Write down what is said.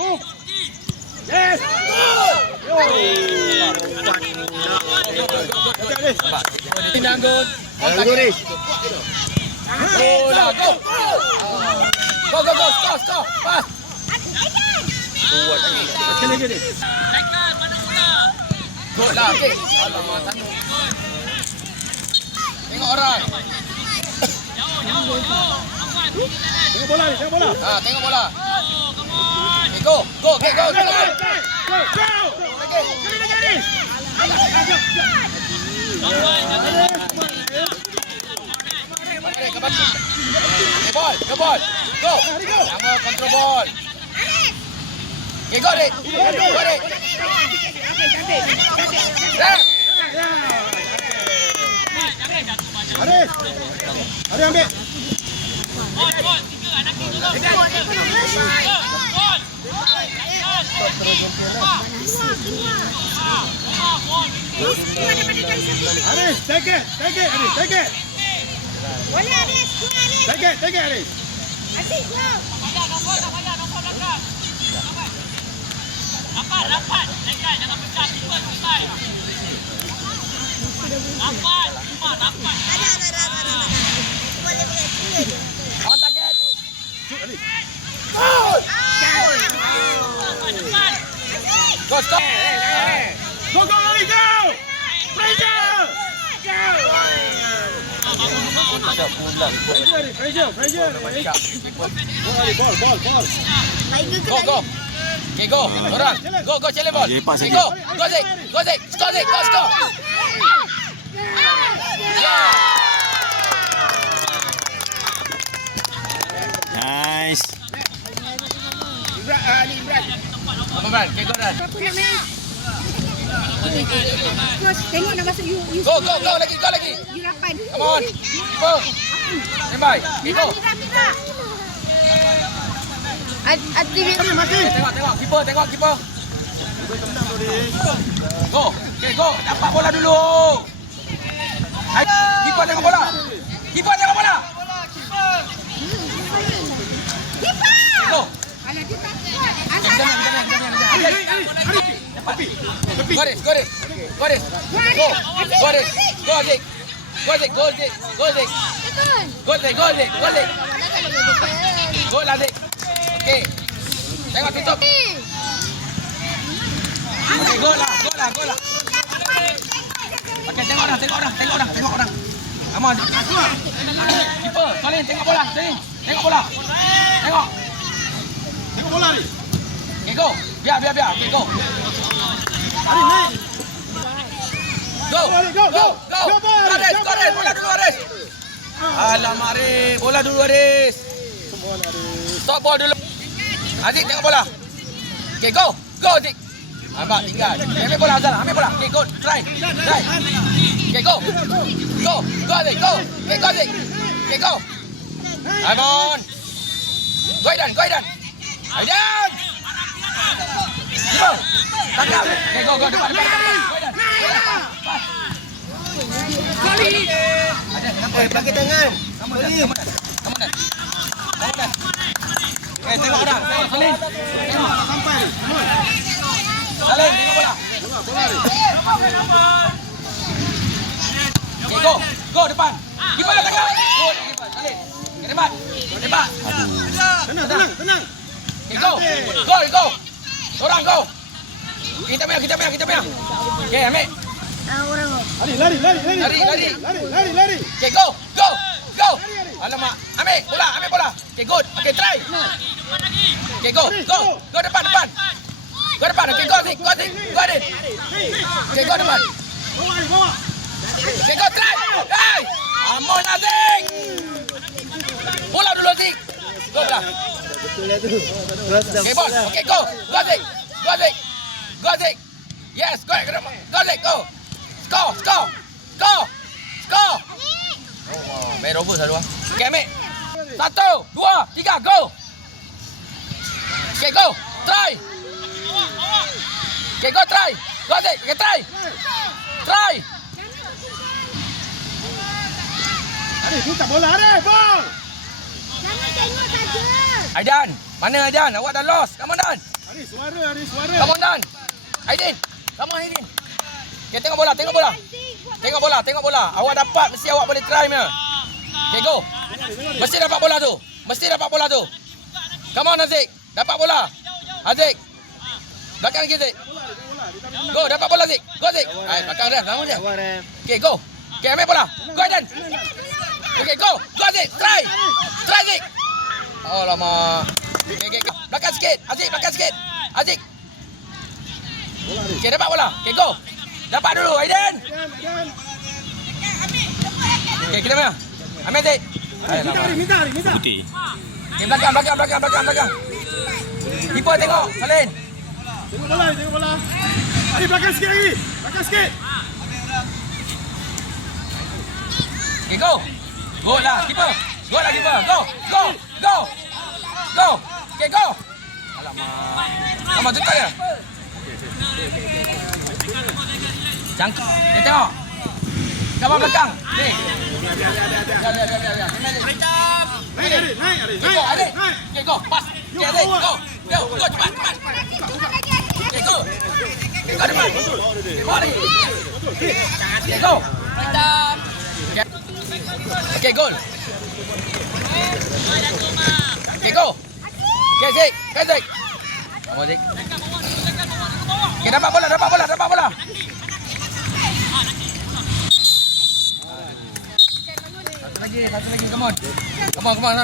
Move. Yes. Tinanggut. Good. Bola, go. Go. Score. Pas. Gini. Good lah. Okay. Alamak, tanya. Tengok orang. Tengok bola. Tengok bola. Okay, go. Okay, go. Go. Ke ball. Go. Jangan control ball. Okay, got it. Aris ambil. Aris, take it. Aris, take it. Boleh Aris, Take it, Aris. Asyik go. Rapat. Jangan pecah. Cepat. Rapat. Ada. Boleh lihat. On target. Cepat. Go, stop. Go, Aris, go. Pressure. Pressure. Go, Aris, ball. Go. Okay, go. Orang. Go, challenge ball. Okay, go. Go, Zik. Score. Nice. Imran. Okay, go, Ran. Apa nak main? Coach, tengok nak masuk you. Go lagi. You 8. Come on. Go. Standby. Okay, go. Tengok keeper. Go. Okay, go. Dapat bola dulu. Hai, keeper tengok bola. Go. Alah dia takut. Got it. Go, Zik. Go lah, Zik. Okay. Tengok tutup. Okay, go lah. Okay, tengok orang. Come on. Keeper, Colin, tengok bola. Sini. Tengok bola. Tengok bola ni. Okay, go. Biar. Okay, go. Aris, naik. Go. Go. Aris, bola dulu, Aris. Alamak, Aris. Bola dulu, Aris. Stop ball dulu. Aziz, tengok bola. Okay, go, Aziz. Abang tinggal. Ambil bola, Azal. Okay, go. Try. Okay, go, Aziz. Okay, go, Aziz. Okay, go. Come on. Go, Aidan. Aidan. Go. Tangkap. Okay, go. Depan. Go, Aidan. Ada, kenapa? Pakai tangan. Come on. Tengok orang. Salim. Sampai. Salim, tengok bola. Okay, go depan. Kipas dah tangkap. Go depan. Salim. Ke depan. Tenang. Okay, go. Orang go. Kita punya. Okay, ambil. Lari. Lari. Okay, go. Alamak. Ambil bola. Okay, good. Okay, try. Okay, go depan. Go depan. Okay, go Zik. Okay, go depan. Bawa. Okay, go try. Hey! Amun Zik. Bola dulu Zik. Go bola. Okay, ball. Okay, go Zik. Yes, go Zik, go. Score. Main robot selalu ah. Okay, ambil. 1, 2, 3, go. Okay, go. Try. Okay, go try. Go Zik. Okay, try. Aris, minta bola. Aris, ball. Jangan tengok saja. Aidan. Mana Dan? Awak dah lost. Come on Dan. Aris, suara, Aris, suara. Come on Dan. Aidin. Come on Aidin. Okay, tengok bola, tengok bola. Tengok bola, tengok bola. Awak dapat, mesti awak boleh try punya. Okay, go. Mesti dapat bola tu. Mesti dapat bola tu. Come on Haziq. Dapat bola. Haziq. Belakang lagi Haziq. Go, dapat bola Haziq. Go Haziq. Hai, belakang dia. Sama dia. Okay, go. Okay, ambil bola. Go Aiden. Okay, go. Go Haziq. Try. Try Haziq. Oh lama. Okay, go. Belakang sikit. Haziq, belakang sikit. Haziq. Okay, dapat bola. Okay, go. Dapat dulu Aiden. Okay, kita mana? Ambil Haziq. Hai, lama. Minta, Aris, minta. Putih. Okay, belakang. Keeper tengok. Salin. Tengok bola, tengok bola. Aris, belakang sikit lagi. Belakang sikit. Okay, go. Go lah, keeper. Go lah, keeper. Go. Go. Go. Go. Okay, go. Alamak. Sama tukar ya. Jangkau. Ni tengok. Gambar belakang. Ni. Biar. Naik, Aris, naik, Aris. Okay, go. Adik. Naik. Okay, go. Pas. Okay, Adik. Go. Go. Go cepat. Okay, go. Okay, go depan. Okay, go lagi. Okay, go. Okay. Okay, goal. Okay, go. Okay, Zik. Okay, Zik. Come on, Zik. Okay, dapat bola. Satu lagi. Come on. Come on.